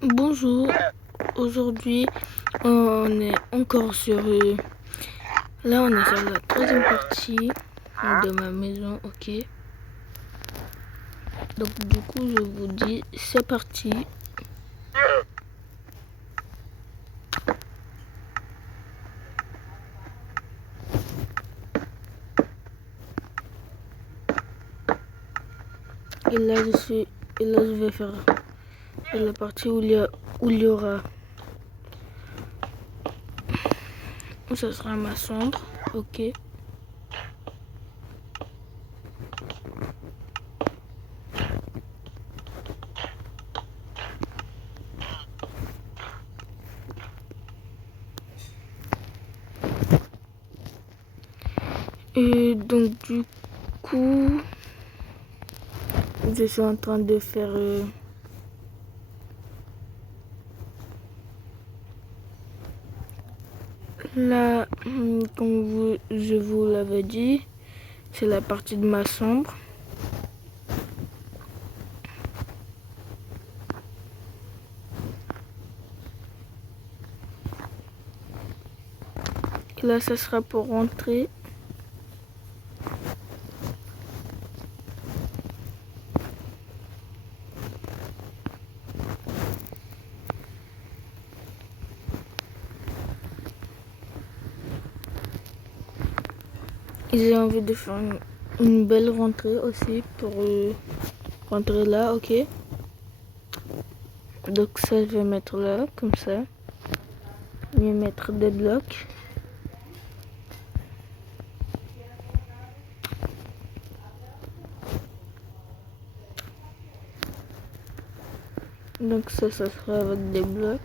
Bonjour, aujourd'hui on est encore sur... là on est sur la troisième partie de ma maison, ok. Donc du coup je vous dis, c'est parti. Et là je vais faire la partie où il y aura... où ça sera ma chambre, ok. Et donc du coup, je suis en train de faire... là, comme je vous l'avais dit, c'est la partie de ma chambre. Et là, ça sera pour rentrer. Et j'ai envie de faire une belle rentrée aussi pour rentrer là, ok. Donc ça, je vais mettre là, comme ça. Je vais mettre des blocs. Donc ça sera avec des blocs.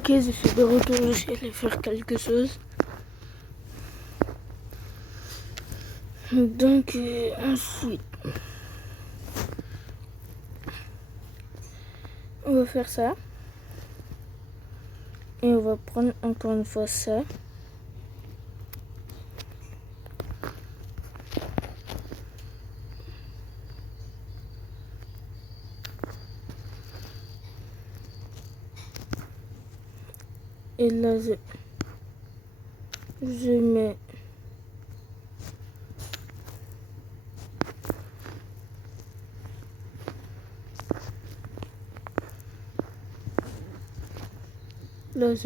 Ok, je suis de retour, je suis allé faire quelque chose. Donc, ensuite, on va faire ça. Et on va prendre encore une fois ça. Et là, je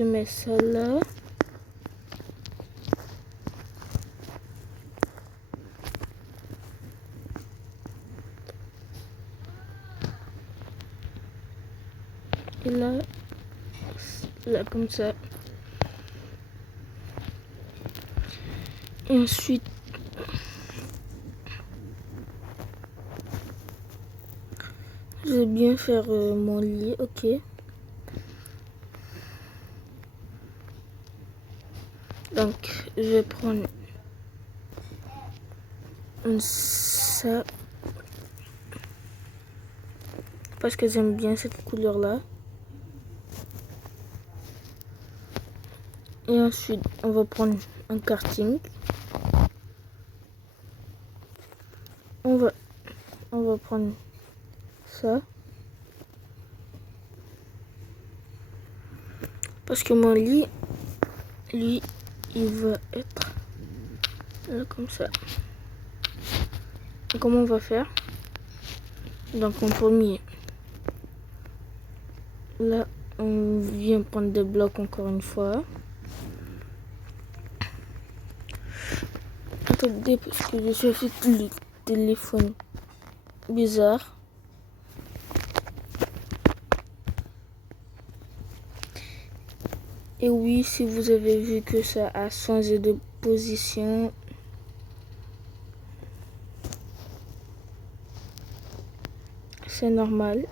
mets ça là. Et là comme ça. Et ensuite, je vais bien faire mon lit, ok. Donc, je vais prendre ça parce que j'aime bien cette couleur là. Et ensuite, on va prendre un karting. On va prendre ça. Parce que mon lit, lui, il va être là comme ça. Et comment on va faire? Donc en premier, là, on vient prendre des blocs encore une fois. Attendez, parce que je suis avec le téléphone bizarre. Et oui, si vous avez vu que ça a changé de position, c'est normal.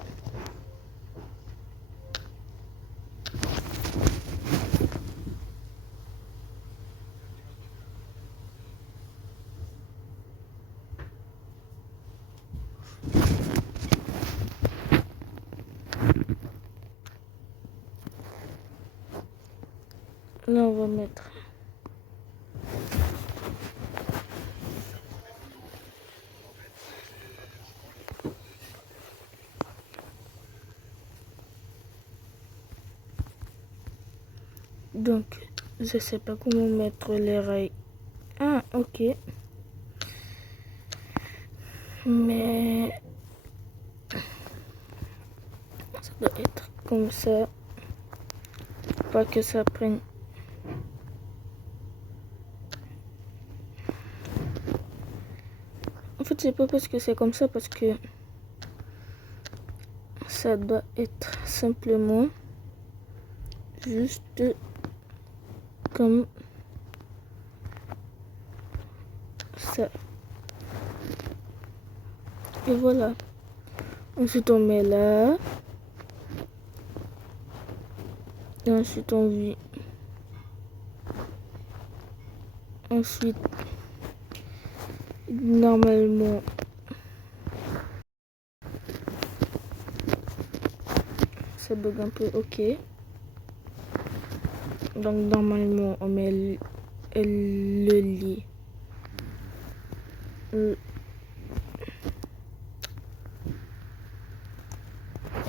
Là, on va mettre donc, je sais pas comment mettre les rails. Ah, ok. Mais ça doit être comme ça. Pas que ça prenne. En fait, c'est pas parce que c'est comme ça, parce que ça doit être simplement juste comme ça. Et voilà. Ensuite, on met là. Et ensuite, on vit. Ensuite, normalement, ça bug un peu, ok. Donc, normalement, on met le lit. Le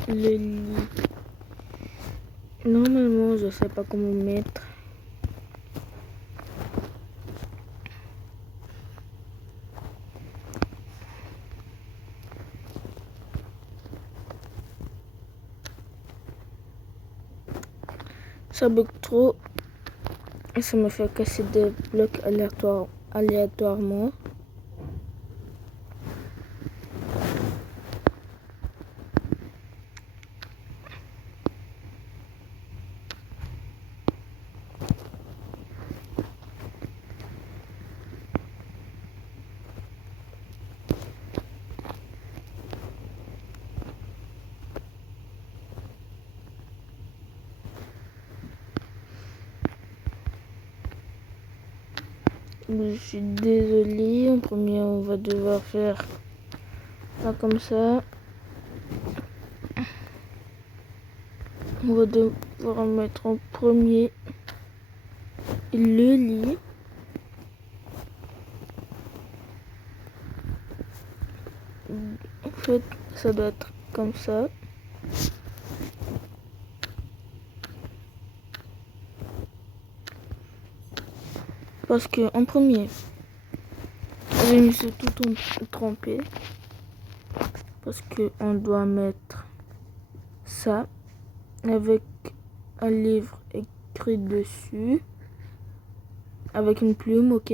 lit. Normalement, je sais pas comment mettre. Ça bug trop et ça me fait casser des blocs aléatoirement. Je suis désolée. En premier, on va devoir faire ça comme ça. On va devoir mettre en premier le lit. En fait, ça doit être comme ça. Parce que en premier, je me suis tout trompé. Parce que on doit mettre ça avec un livre écrit dessus. Avec une plume, ok.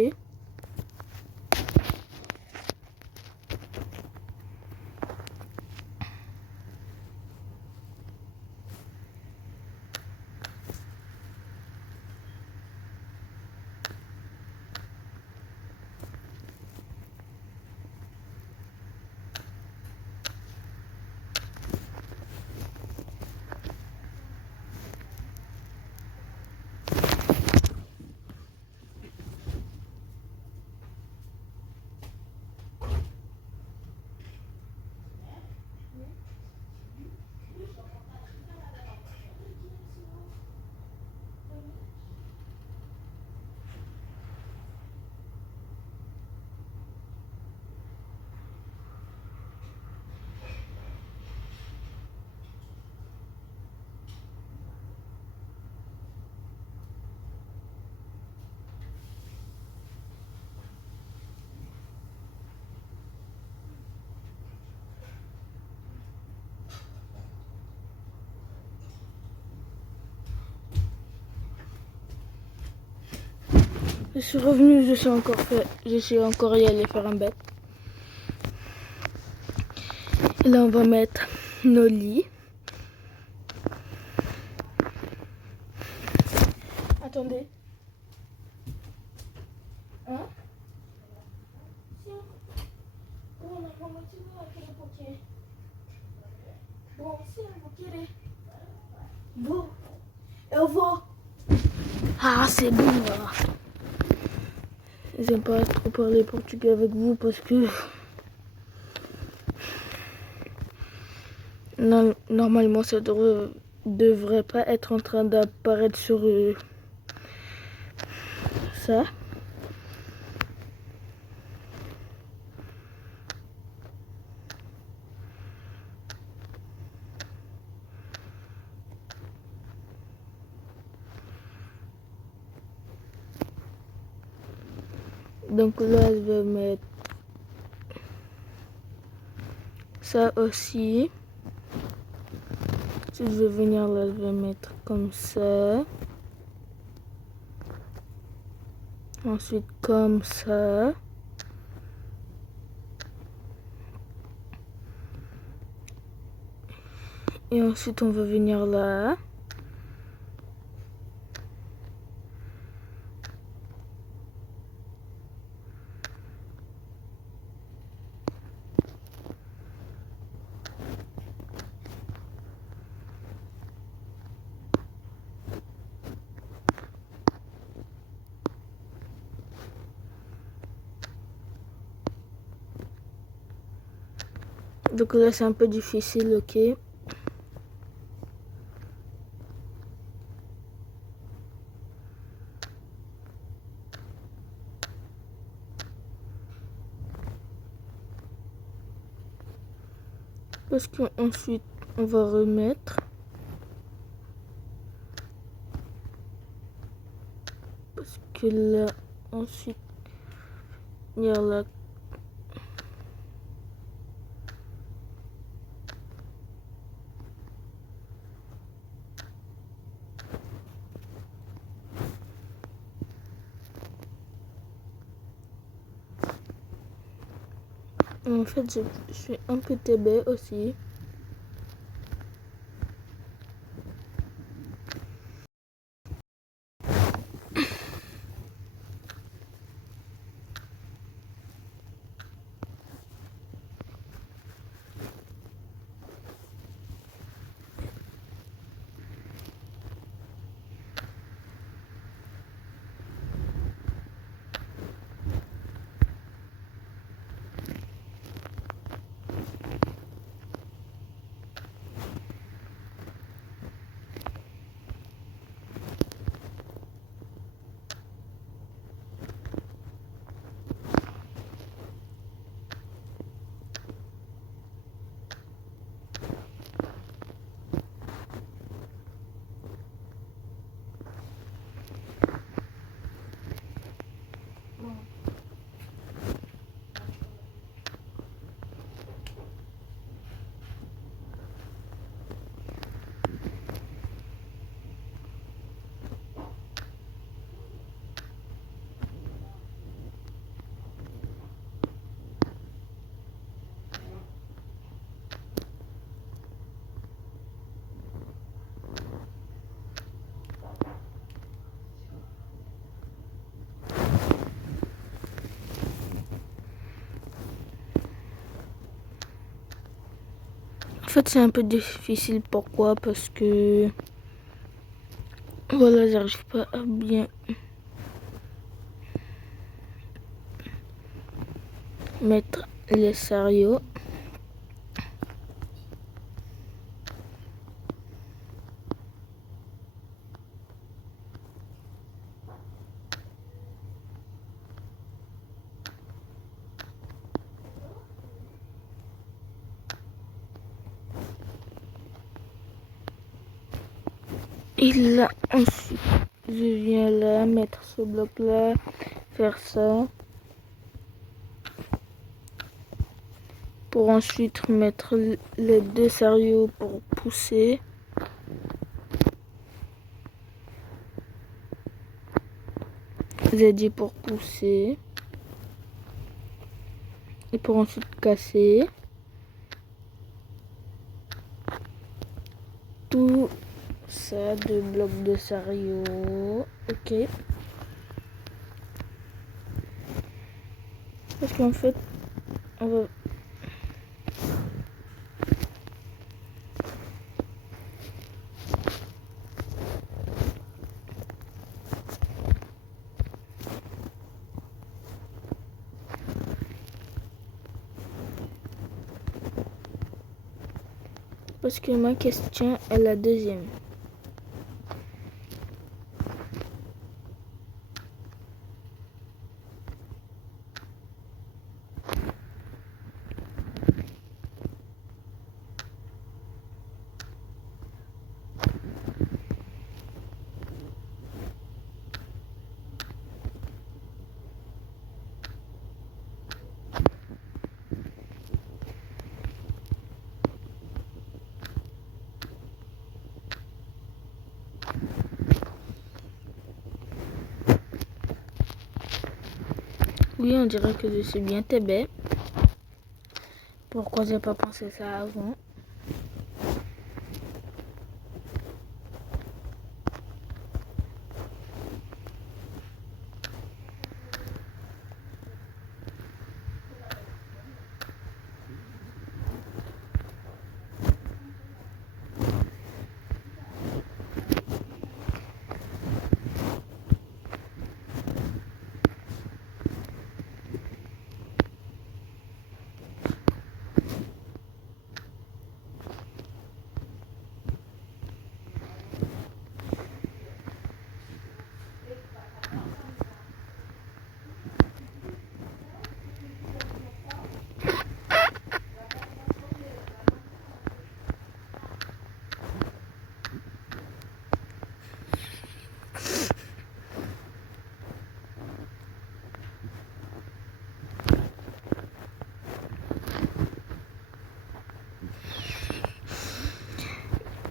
Je suis revenue, je suis encore y allée faire un bec. Et là, on va mettre nos lits. Attendez. Hein? Bon, si, bon, et au revoir. Ah, c'est bon, là. J'aime pas trop parler portugais avec vous parce que normalement ça devrait pas être en train d'apparaître sur ça. Donc là, je vais mettre ça aussi. Si je veux venir là, je vais mettre comme ça. Ensuite, comme ça. Et ensuite, on va venir là. Donc là, c'est un peu difficile, ok. Parce qu'ensuite, on va remettre. Parce que là, ensuite, il y a la... En fait, je suis un peu TB aussi. fait, c'est un peu difficile. Pourquoi? Parce que voilà, j'arrive pas à bien mettre les chariots. Et là, ensuite, je viens là, mettre ce bloc là, faire ça. Pour ensuite mettre les deux chariots pour pousser. J'ai dit pour pousser. Et pour ensuite casser. Tout ça de blocs de chariot. Ok. Parce qu'en fait, on va... Parce que ma question est la deuxième. Oui, on dirait que je suis bien tébé. Pourquoi j'ai pas pensé ça avant?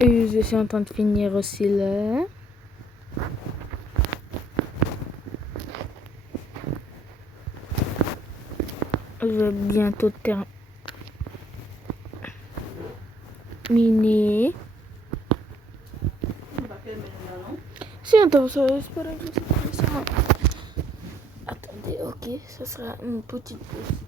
Et je suis en train de finir aussi là. Je vais bientôt terminer. Si, attends, ça c'est pas grave, c'est ça. Attendez, ok, ça sera une petite pause.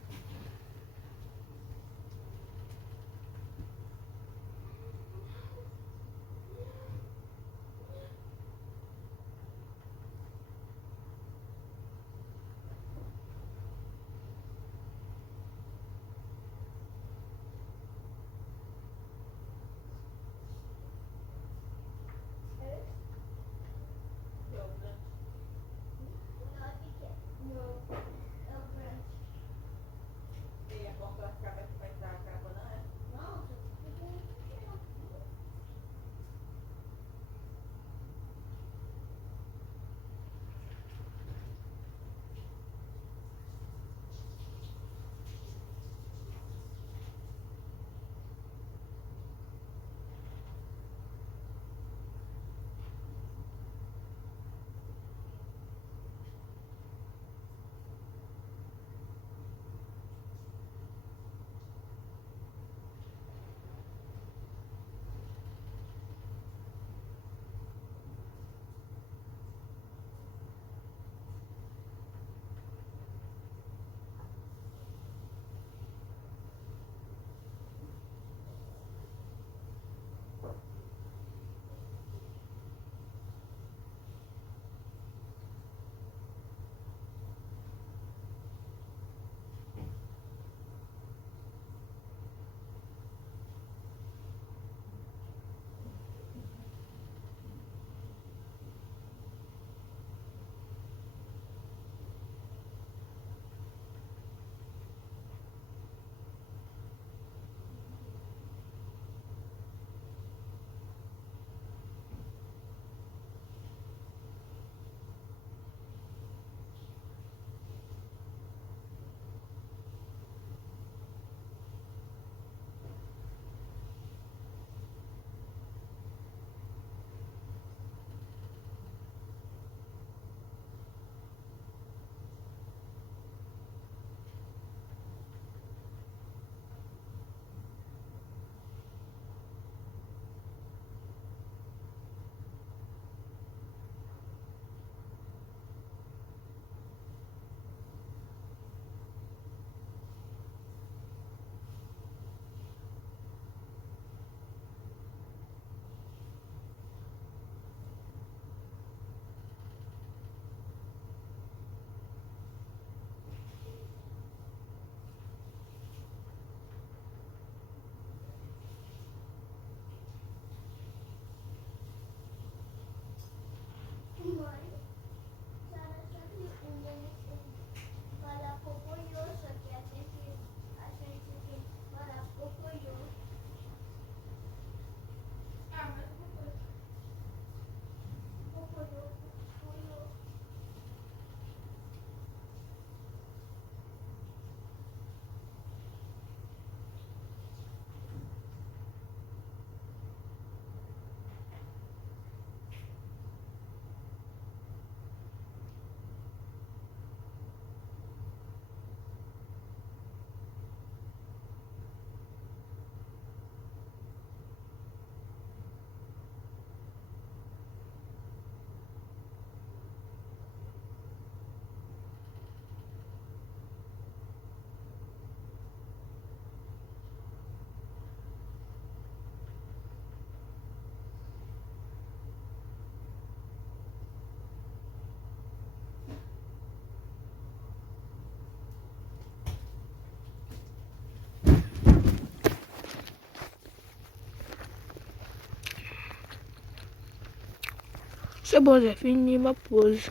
C'est bon, j'ai fini ma pause.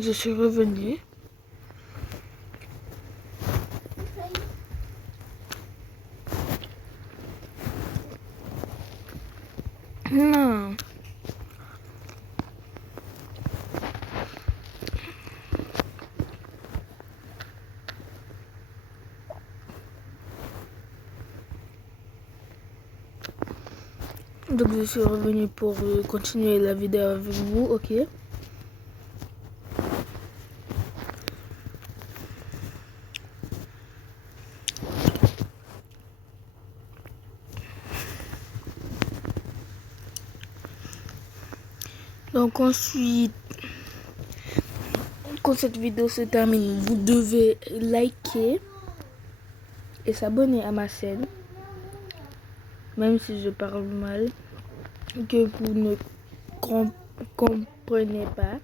Je suis revenue. Non. Donc je suis revenue pour continuer la vidéo avec vous, ok? Donc ensuite, quand cette vidéo se termine, vous devez liker et s'abonner à ma chaîne, même si je parle mal, que vous ne comprenez pas.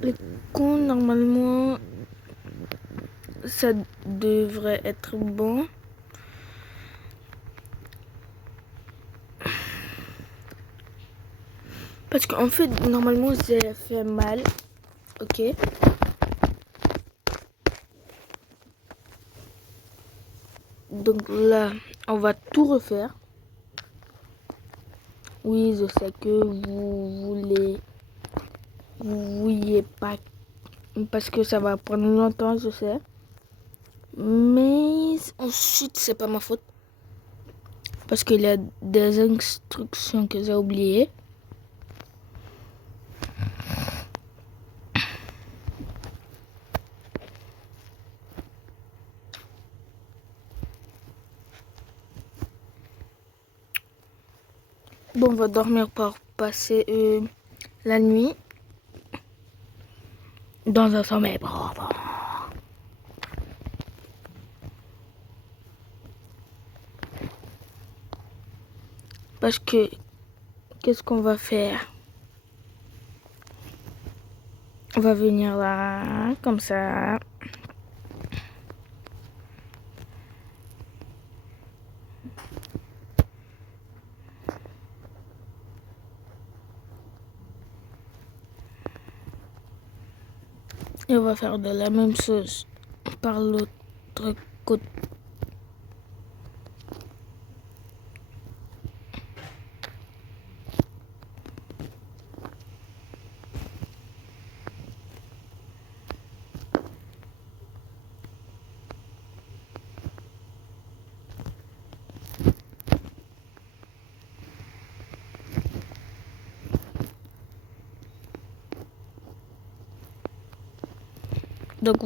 Les cons, normalement, ça devrait être bon. Parce qu'en fait, normalement, j'ai fait mal. Ok. Donc là, on va tout refaire. Oui, je sais que vous vouliez pas, parce que ça va prendre longtemps, je sais. Mais ensuite, c'est pas ma faute. Parce qu'il y a des instructions que j'ai oubliées. Bon, on va dormir pour passer la nuit dans un sommeil profond. Parce que, qu'est-ce qu'on va faire? On va venir là, comme ça. Et on va faire de la même chose par l'autre côté. Donc,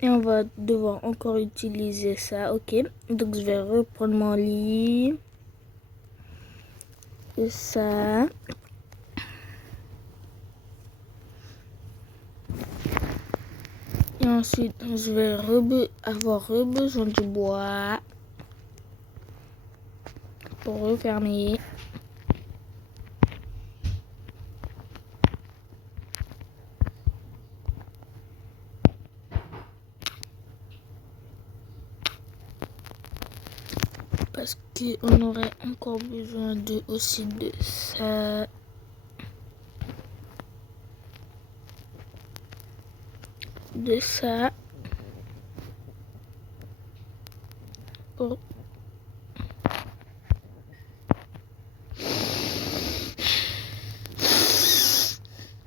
et on va devoir encore utiliser ça, ok. Donc je vais reprendre mon lit. Et ça. Et ensuite, je vais avoir besoin du bois pour refermer. Parce qu'on aurait encore besoin aussi de ça. De ça. Pour...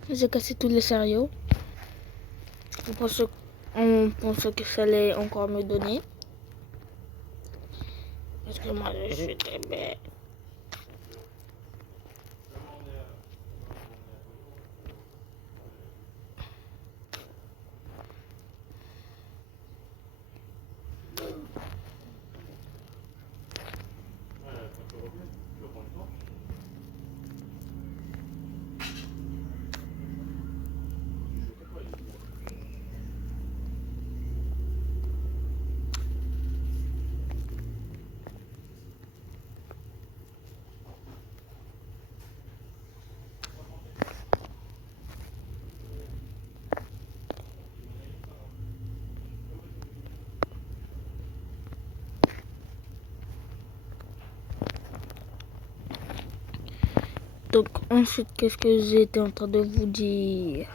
J'ai cassé tous les chariots. On pense que ça allait encore me donner. Parce que moi, je suis très bête. Donc ensuite, qu'est-ce que j'étais en train de vous dire?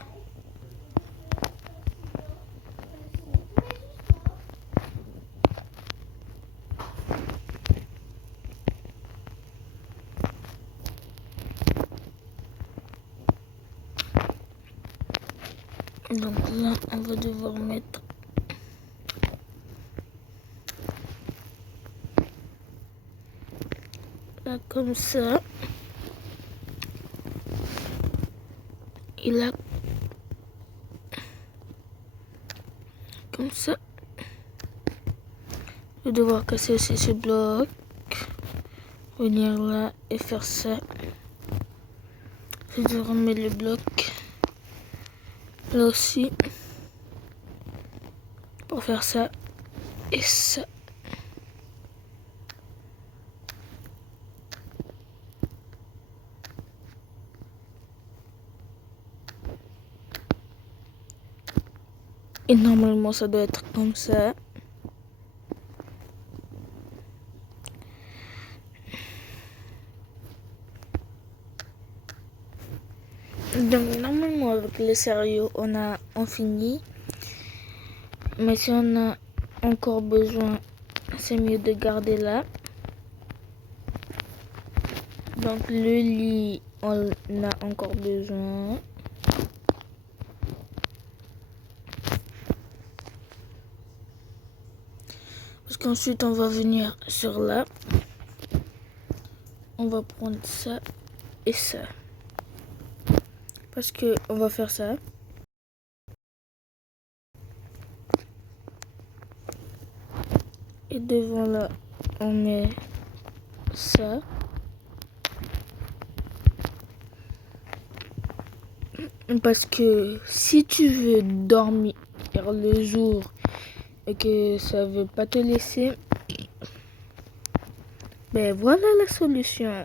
Donc là, on va devoir mettre là comme ça. Et là, comme ça. Je vais devoir casser aussi ce bloc. Venir là et faire ça. Je vais devoir mettre le bloc là aussi. Pour faire ça et ça. Et normalement, ça doit être comme ça. Donc, normalement, avec le sérieux, on finit. Mais si on a encore besoin, c'est mieux de garder là. Donc, le lit, on a encore besoin. Parce qu'ensuite, on va venir sur là. On va prendre ça et ça. Parce que on va faire ça. Et devant là, on met ça. Parce que si tu veux dormir le jour et que ça veut pas te laisser, ben voilà la solution.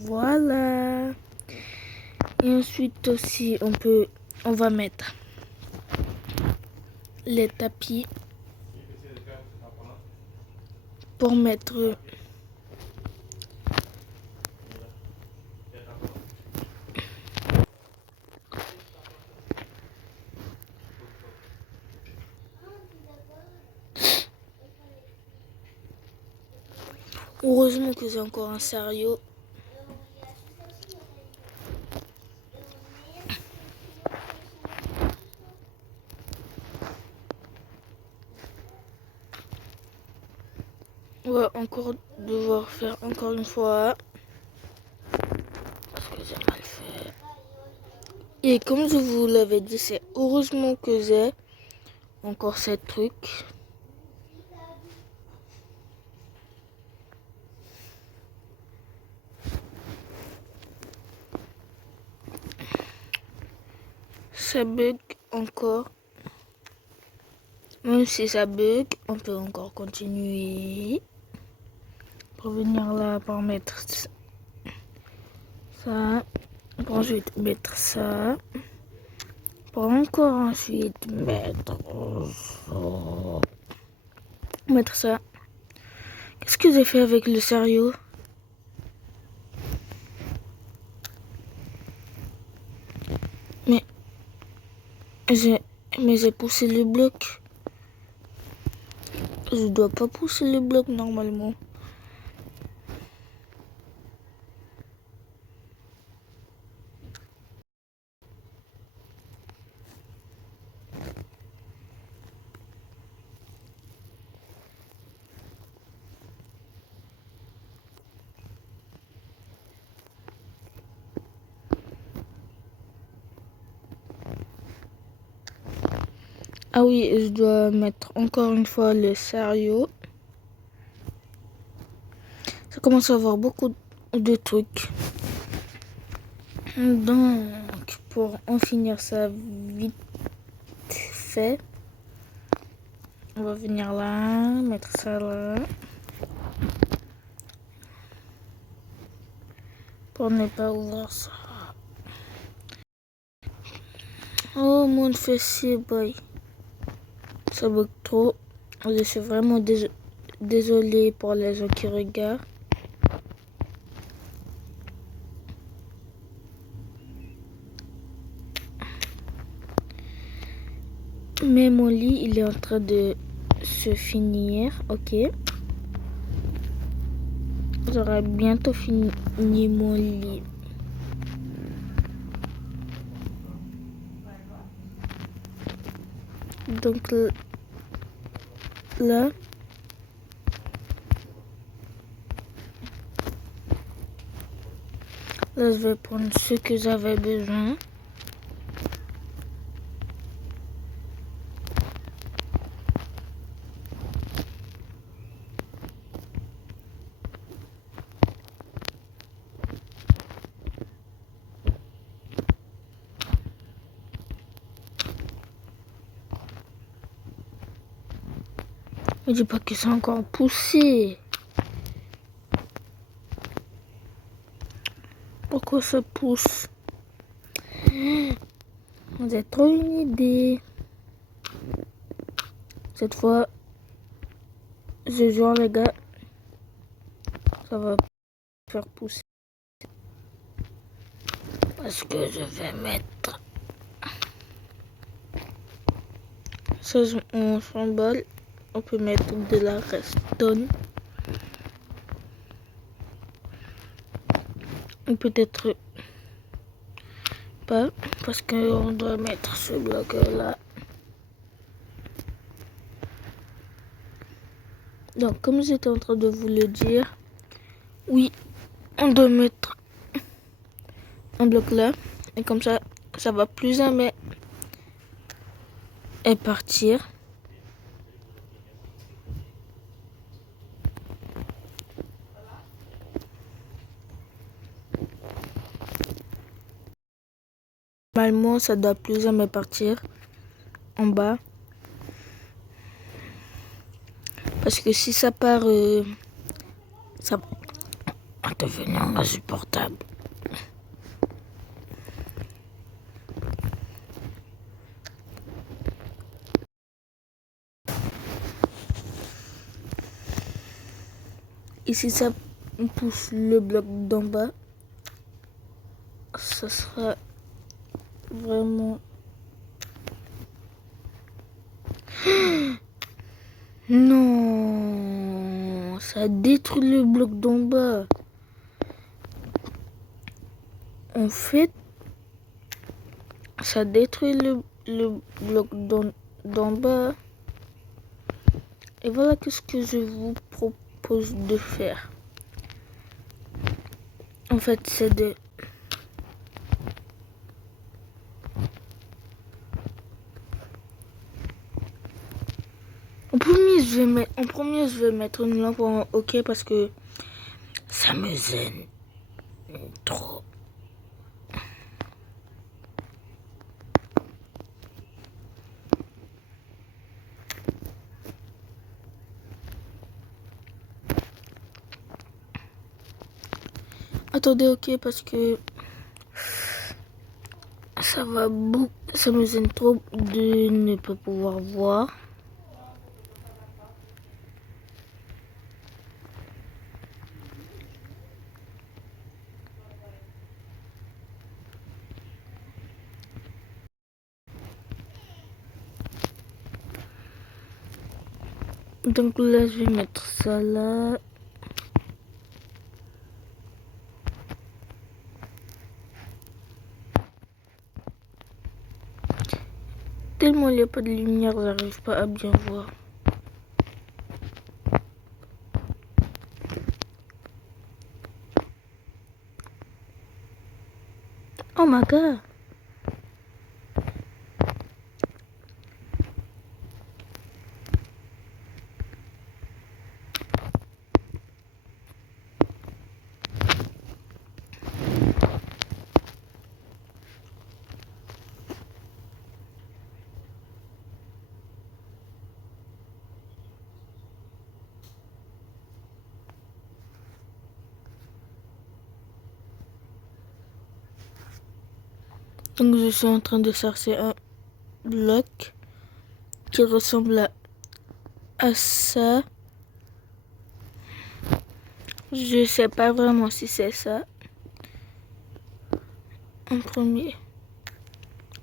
Voilà. Et ensuite aussi, on va mettre les tapis pour mettre heureusement que j'ai encore un sérieux. On va encore devoir faire encore une fois. Parce que j'ai mal fait. Et comme je vous l'avais dit, c'est heureusement que j'ai encore ces trucs. Ça bug encore. Même si ça bug, on peut encore continuer. Pour venir là, pour mettre ça. Pour ensuite mettre ça. Pour encore ensuite mettre ça. Mettre ça. Qu'est-ce que j'ai fait avec le sérieux? Mais j'ai poussé le bloc. Je dois pas pousser le bloc normalement. Ah oui, je dois mettre encore une fois le sérieux. Ça commence à avoir beaucoup de trucs. Donc, pour en finir ça vite fait, on va venir là, mettre ça là. Pour ne pas ouvrir ça. Oh mon fessier, boy. Ça bug trop. Je suis vraiment désolée pour les gens qui regardent. Mais mon lit, il est en train de se finir. Ok. J'aurai bientôt fini mon lit. Donc là, je vais prendre ce que j'avais besoin. Ne dis pas que c'est encore poussé. Pourquoi ça pousse? Vous êtes trop une idée. Cette fois, je jure les gars, ça va faire pousser. Parce que je vais mettre ça, on s'emballe. On peut mettre de la redstone. Ou peut-être pas, parce qu'on doit mettre ce bloc là. Donc, comme j'étais en train de vous le dire, oui, on doit mettre un bloc là. Et comme ça va plus jamais partir. Normalement, ça doit plus jamais partir en bas. Parce que si ça part, ça va devenir insupportable. Et si ça pousse le bloc d'en bas, ça sera vraiment... Non, ça détruit le bloc d'en bas. En fait, ça détruit le bloc d'en bas. Et voilà ce que je vous propose de faire. En fait, c'est de... En premier, je vais mettre une lampe en OK parce que ça me gêne trop. Attendez, OK, parce que ça me gêne trop de ne pas pouvoir voir. Donc là, je vais mettre ça là. Tellement il n'y a pas de lumière, j'arrive pas à bien voir. Oh my god. Donc je suis en train de chercher un bloc qui ressemble à ça. Je sais pas vraiment si c'est ça. En premier,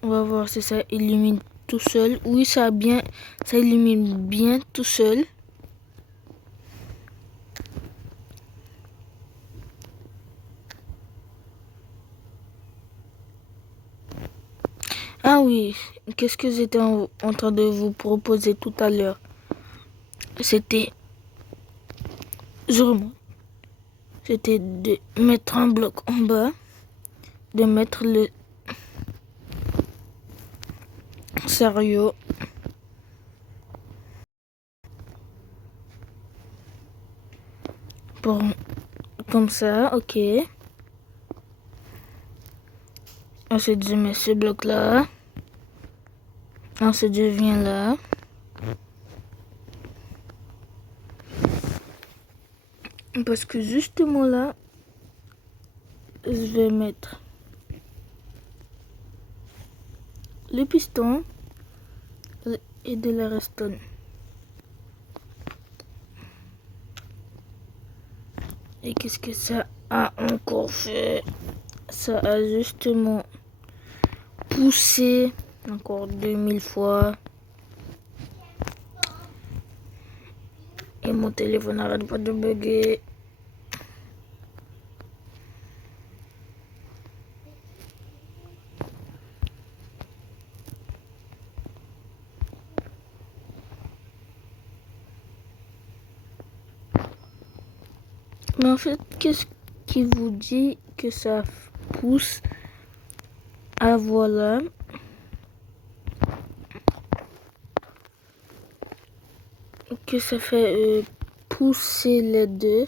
on va voir si ça illumine tout seul. Oui, ça illumine bien tout seul. Ah oui, qu'est-ce que j'étais en train de vous proposer tout à l'heure? C'était, je remonte. C'était de mettre un bloc en bas, de mettre le sérieux. Pour, comme ça, ok. Ensuite, je mets ce bloc là. Ensuite, je viens là. Parce que justement là, je vais mettre le piston et de la redstone. Et qu'est-ce que ça a encore fait? Ça a justement poussé encore 2000 fois. Et mon téléphone n'arrête pas de bugger. Mais en fait, qu'est-ce qui vous dit que ça pousse? Ah voilà. Que ça fait pousser les deux.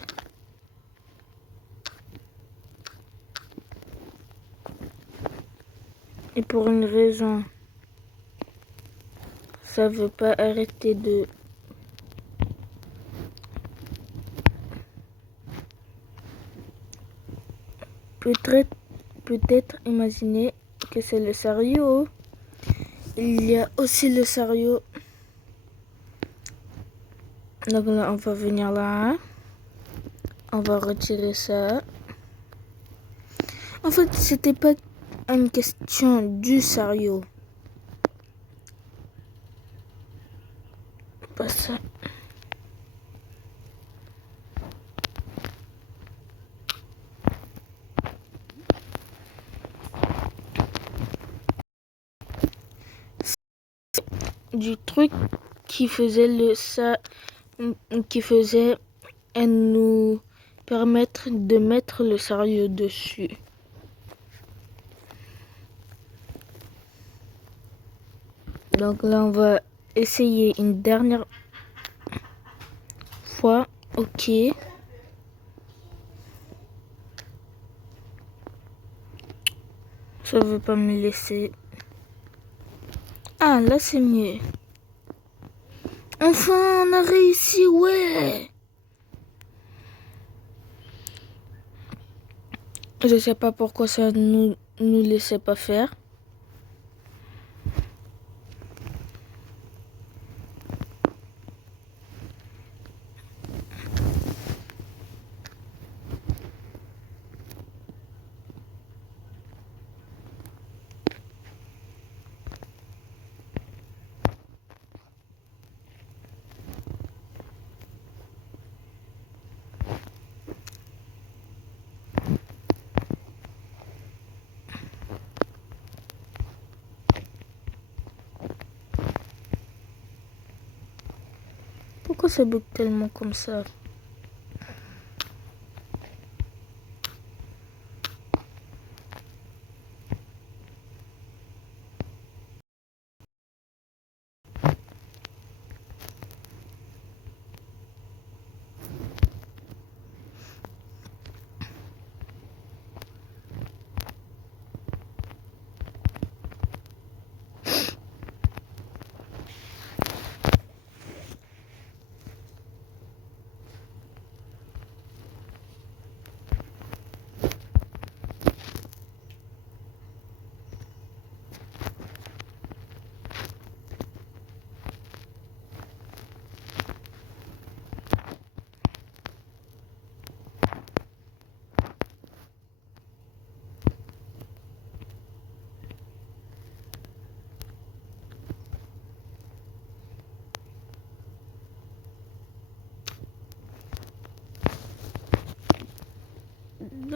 Et pour une raison, ça veut pas arrêter de... Peut-être imaginer que c'est le sérieux. Il y a aussi le sérieux. Donc là, on va venir là. On va retirer ça. En fait, c'était pas une question du sérieux. Pas ça. Du truc qui faisait qui faisait nous permettre de mettre le sérieux dessus. Donc là, on va essayer une dernière fois. Ok. Ça veut pas me laisser. Ah, là, c'est mieux. Enfin, on a réussi, ouais. Je sais pas pourquoi ça nous laissait pas faire. Pourquoi ça bug tellement comme ça?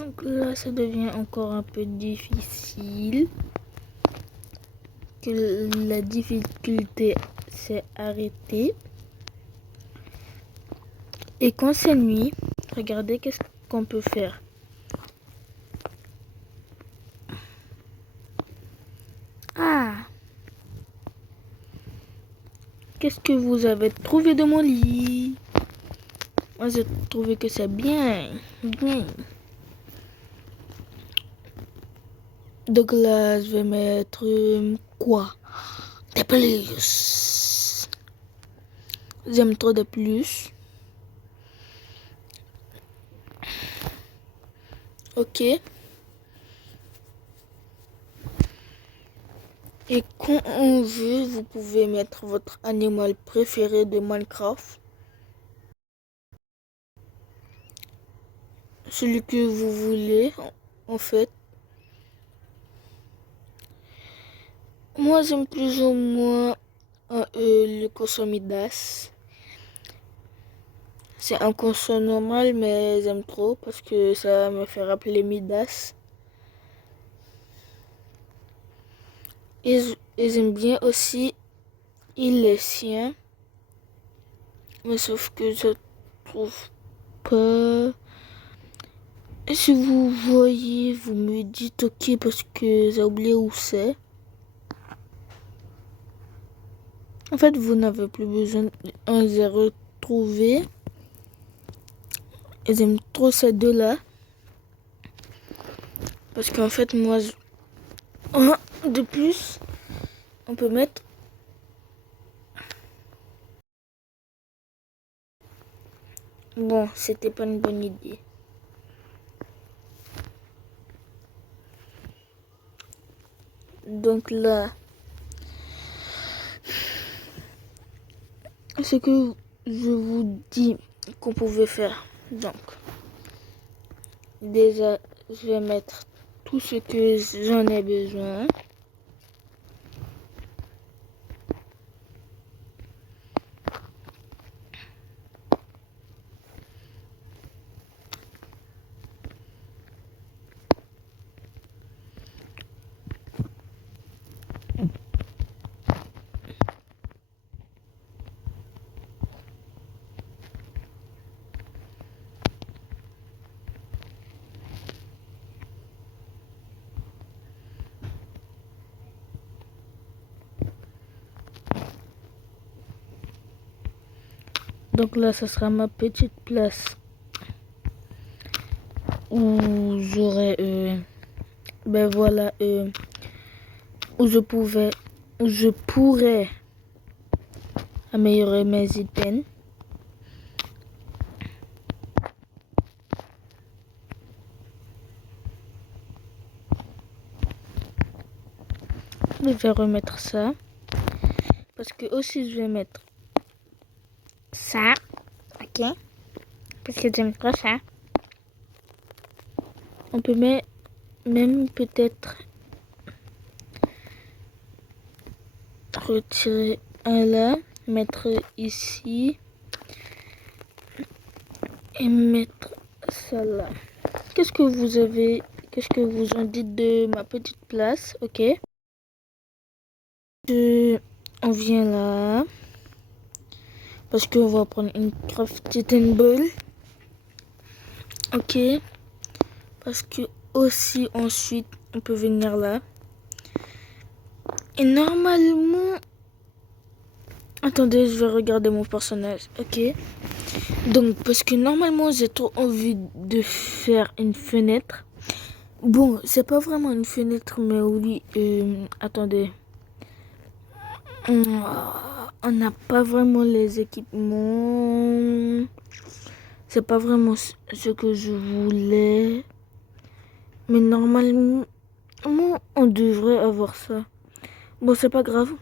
Donc là, ça devient encore un peu difficile. Que la difficulté s'est arrêtée. Et quand c'est nuit, regardez qu'est-ce qu'on peut faire. Ah! Qu'est-ce que vous avez trouvé de mon lit? Moi, j'ai trouvé que c'est bien. Bien. Donc là, je vais mettre quoi? Des plus. J'aime trop des plus. Ok. Et quand on veut, vous pouvez mettre votre animal préféré de Minecraft. Celui que vous voulez, en fait. Moi, j'aime plus ou moins le cochon Midas. C'est un cochon normal, mais j'aime trop parce que ça me fait rappeler Midas. Et j'aime bien aussi il est sien. Mais sauf que je trouve pas. Et si vous voyez, vous me dites ok parce que j'ai oublié où c'est. En fait, vous n'avez plus besoin de les retrouver. Et j'aime trop ces deux-là. Parce qu'en fait, moi, de plus, on peut mettre. Bon, c'était pas une bonne idée. Donc là, ce que je vous dis qu'on pouvait faire. Donc, déjà, je vais mettre tout ce que j'en ai besoin. Donc là, ça sera ma petite place où j'aurai, ben voilà, où je pourrais améliorer mes items. Je vais remettre ça. Parce que aussi, je vais mettre ça. Ok. Parce que j'aime trop ça. On peut même peut-être retirer un là, mettre ici et mettre ça là. Qu'est-ce que vous en dites de ma petite place? Ok. On vient là. Parce qu'on va prendre une crafting ball. Ok. Parce que aussi ensuite on peut venir là. Et normalement... Attendez, je vais regarder mon personnage. Ok. Donc parce que normalement j'ai trop envie de faire une fenêtre. Bon, c'est pas vraiment une fenêtre, mais oui. Attendez. On n'a pas vraiment les équipements. C'est pas vraiment ce que je voulais. Mais normalement, on devrait avoir ça. Bon, c'est pas grave.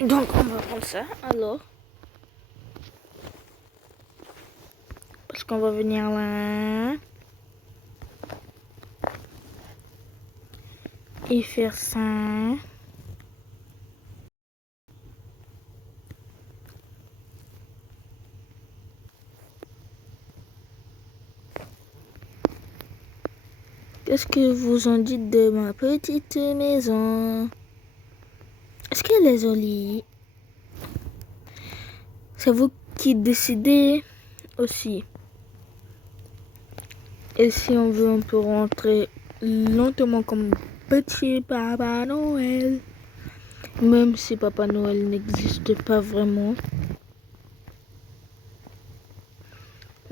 Donc, on va prendre ça, alors. Parce qu'on va venir là. Et faire ça. Qu'est-ce que vous en dites de ma petite maison? Est-ce qu'elle est jolie? C'est vous qui décidez aussi. Et si on veut, on peut rentrer lentement comme petit Papa Noël. Même si Papa Noël n'existe pas vraiment.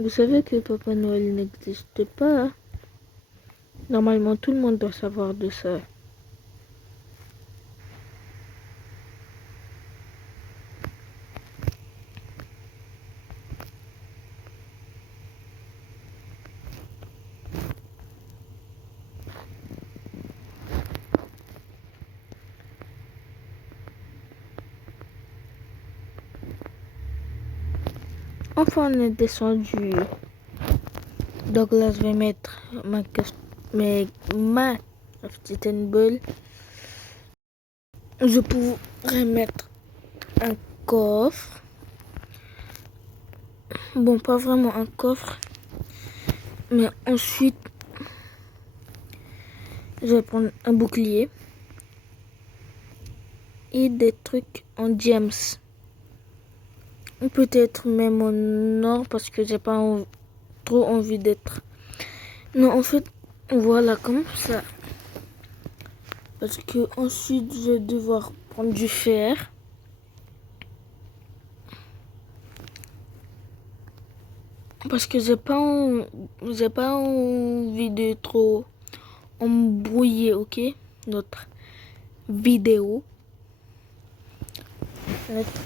Vous savez que Papa Noël n'existe pas. Normalement, tout le monde doit savoir de ça. Enfin, on est descendu. Donc là, je vais mettre ma crafting ball. Je pourrais mettre un coffre. Bon, pas vraiment un coffre. Mais ensuite, je vais prendre un bouclier. Et des trucs en gems. Peut-être même en or parce que j'ai pas trop envie d'être. Non, en fait, voilà, comme ça. Parce que ensuite, je vais devoir prendre du fer. Parce que j'ai pas envie de trop embrouiller, ok, notre vidéo. Notre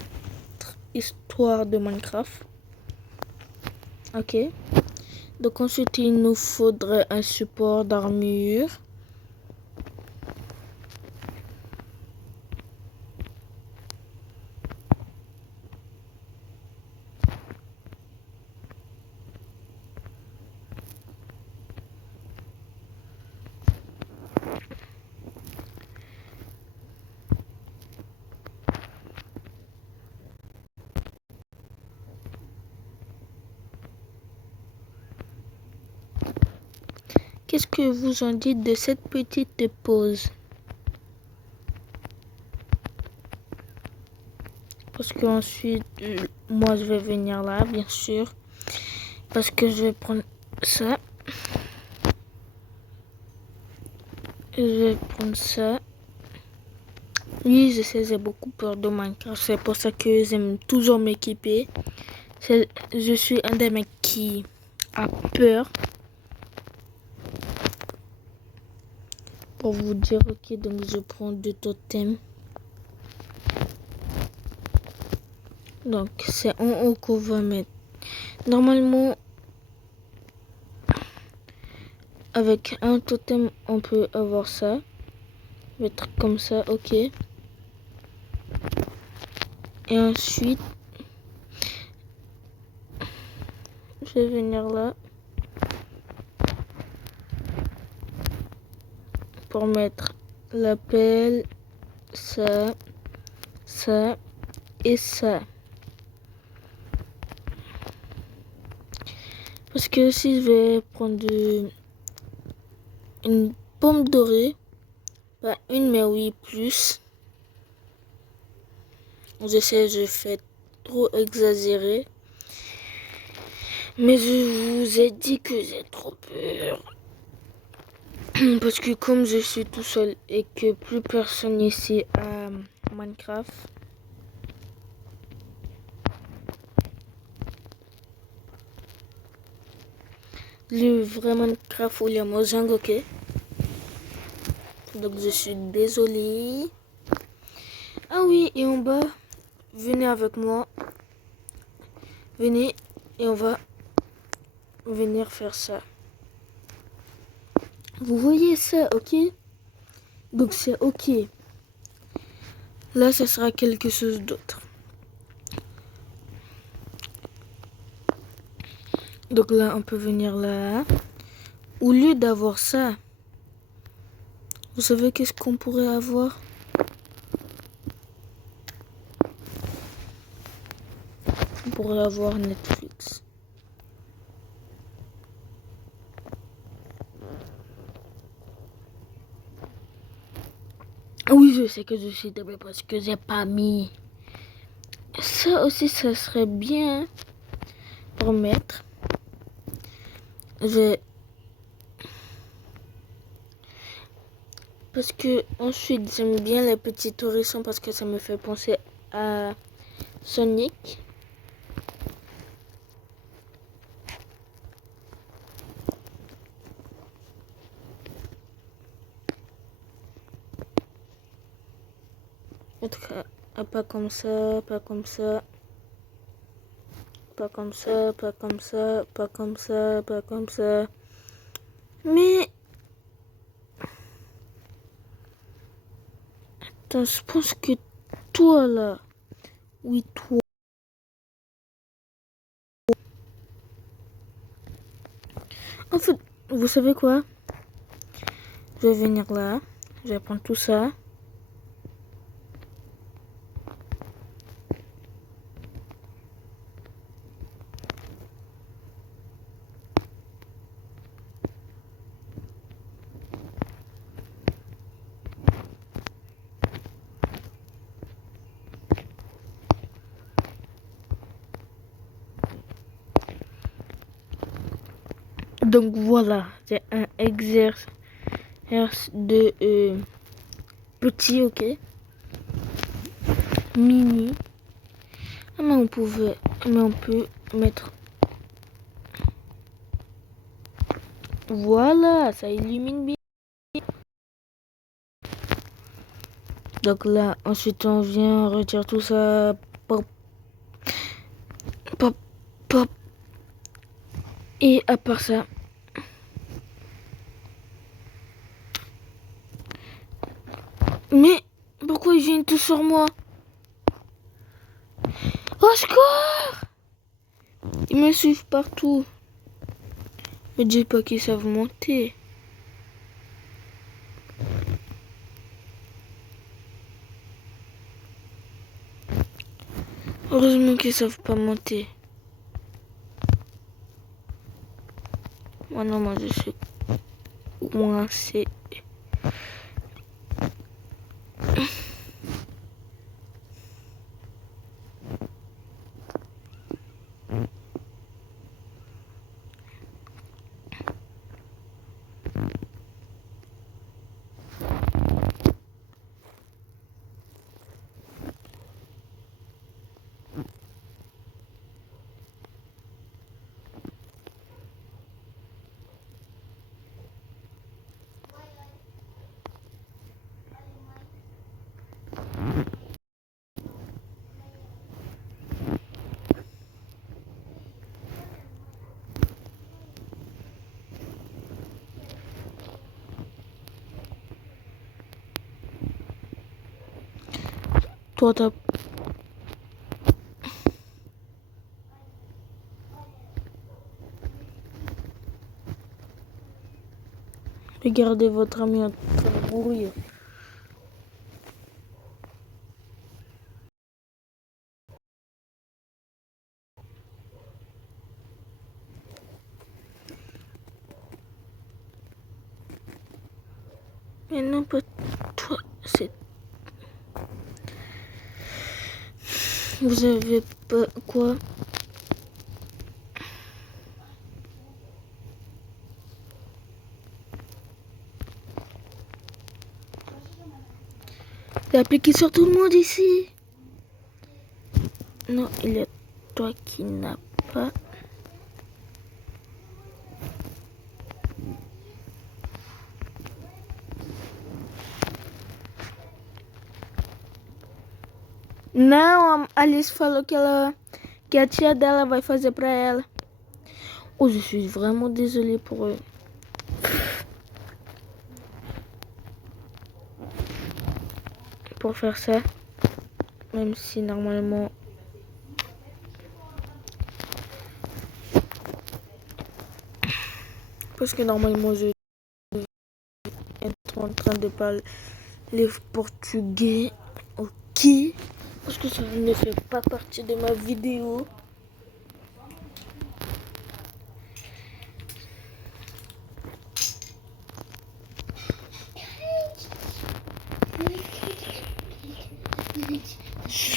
histoire de Minecraft. Ok. Donc ensuite, il nous faudrait un support d'armure. Qu'est-ce que vous en dites de cette petite pause? Parce que ensuite, moi je vais venir là, bien sûr. Parce que je vais prendre ça. Je vais prendre ça. Oui, je sais, j'ai beaucoup peur de Minecraft. C'est pour ça que j'aime toujours m'équiper. Je suis un des mecs qui a peur. Pour vous dire, ok, donc je prends deux totems. Donc c'est en haut qu'on va mettre. Normalement, avec un totem, on peut avoir ça. Mettre comme ça, ok. Et ensuite, je vais venir là. Pour mettre la pelle, ça, ça et ça. Parce que si je vais prendre une pomme dorée, pas une mais oui plus. Je sais, je fais trop exagéré. Mais je vous ai dit que j'ai trop peur. Parce que comme je suis tout seul et que plus personne ici à Minecraft. Le vrai Minecraft ou les Mojang, ok. Donc je suis désolée. Ah oui, et en bas, venez avec moi. Venez et on va venir faire ça. Vous voyez ça, ok? Donc c'est ok. Là, ça sera quelque chose d'autre. Donc là, on peut venir là. Au lieu d'avoir ça, vous savez qu'est-ce qu'on pourrait avoir? On pourrait avoir Netflix. Oui, je sais que je suis double parce que j'ai pas mis. Ça aussi, ça serait bien pour mettre. Parce que ensuite, j'aime bien les petits hérissons parce que ça me fait penser à Sonic. En tout cas, pas comme ça, pas comme ça. Pas comme ça, pas comme ça, pas comme ça, pas comme ça. Mais attends, je pense que toi là, oui toi. En fait, vous savez quoi? Je vais venir là, je vais prendre tout ça. Donc voilà, c'est un exercice de petit, ok, mini. Ah, mais on peut mettre. Voilà, ça illumine bien. Donc là, ensuite on vient, on retire tout ça. Pop, pop, pop. Et à part ça. Mais pourquoi ils viennent tous sur moi? Au secours! Ils me suivent partout. Ne dis pas qu'ils savent monter. Heureusement qu'ils savent pas monter. Maintenant, moi je suis coincé. Toi, t'as. Regardez votre ami en train de mourir. Mais non, pas toi. C'est. Vous avez pas quoi? T'as appliqué sur tout le monde ici? Non, il y a toi qui n'as pas. Não, a Alice falou que a tia dela vai fazer pra ela. Oh, je suis vraiment désolée pour eux. Pour faire ça. Même si normalement. Parce que normalement je vais être en train de parler portugais. Ok. Parce que ça ne fait pas partie de ma vidéo.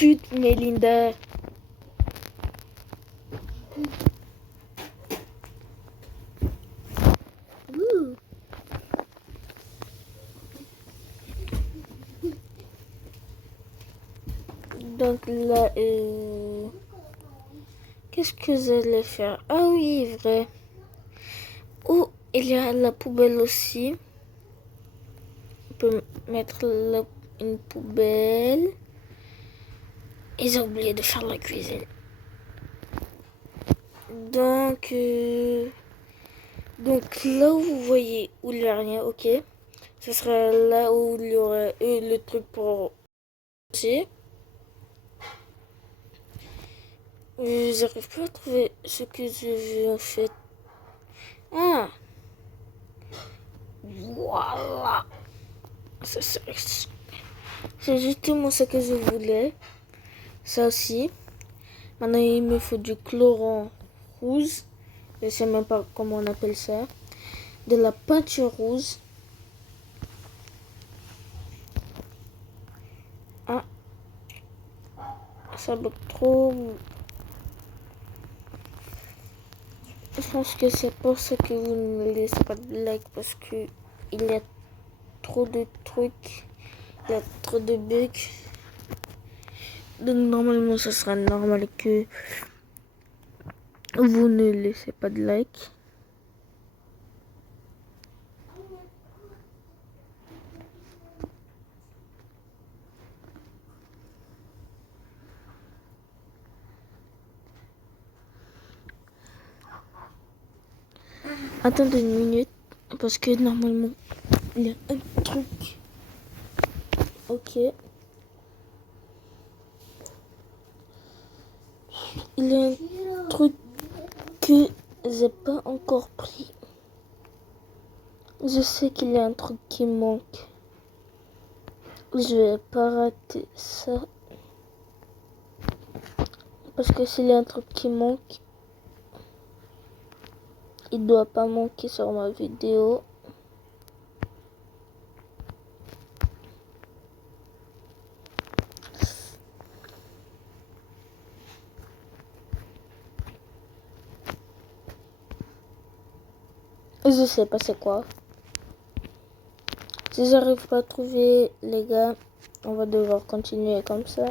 Chut, Mélinda. Ouh. Donc là, qu'est-ce que j'allais faire? Ah oui, vrai. Oh, il y a la poubelle aussi. On peut mettre une poubelle. Et j'ai oublié de faire la cuisine. Donc là où vous voyez où il n'y a rien, ok. Ce sera là où il y aura le truc pour aussi. J'arrive pas à trouver ce que je veux en fait. Ah, voilà. C'est justement ce que je voulais. Ça aussi. Maintenant, il me faut du colorant rouge. Je sais même pas comment on appelle ça. De la peinture rouge. Ah, ça bloque trop. Je pense que c'est pour ça que vous ne laissez pas de like parce que il y a trop de trucs, il y a trop de bugs. Donc normalement, ça sera normal que vous ne laissez pas de like. Attendez une minute parce que normalement, il y a un truc. Ok. Il y a un truc que j'ai pas encore pris. Je sais qu'il y a un truc qui manque. Je vais pas rater ça. Parce que s'il y a un truc qui manque, il doit pas manquer sur ma vidéo. Je sais pas c'est quoi. Si j'arrive pas à trouver, les gars, on va devoir continuer comme ça.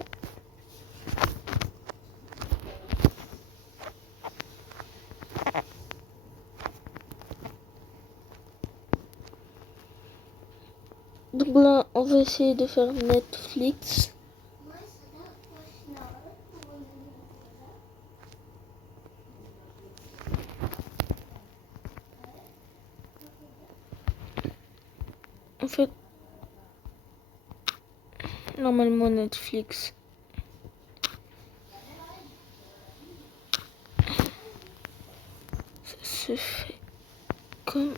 Donc là, on va essayer de faire Netflix. En fait, normalement Netflix, ça se fait comme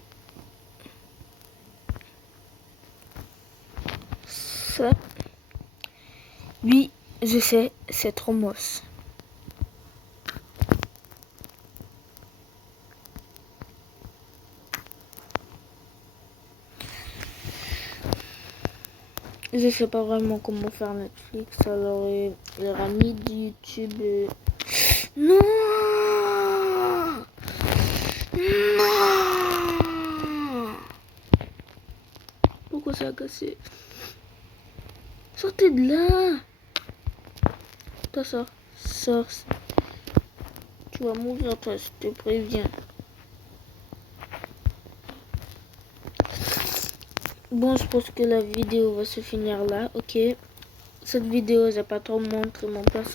ça. Oui, je sais, c'est trop moche. Je sais pas vraiment comment faire Netflix, alors les amis de YouTube. Non! Non! Pourquoi ça a cassé? Sortez de là! Toi, sors. Sors. Tu vas mourir, toi, je te préviens. Bon, je pense que la vidéo va se finir là, ok. Cette vidéo, j'ai pas trop montré mon personnage,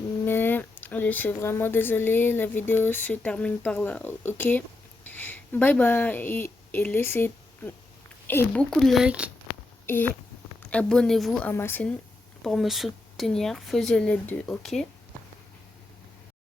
mais je suis vraiment désolée. La vidéo se termine par là, ok. Bye bye et laissez beaucoup de likes et abonnez-vous à ma chaîne pour me soutenir. Faisez les deux, ok.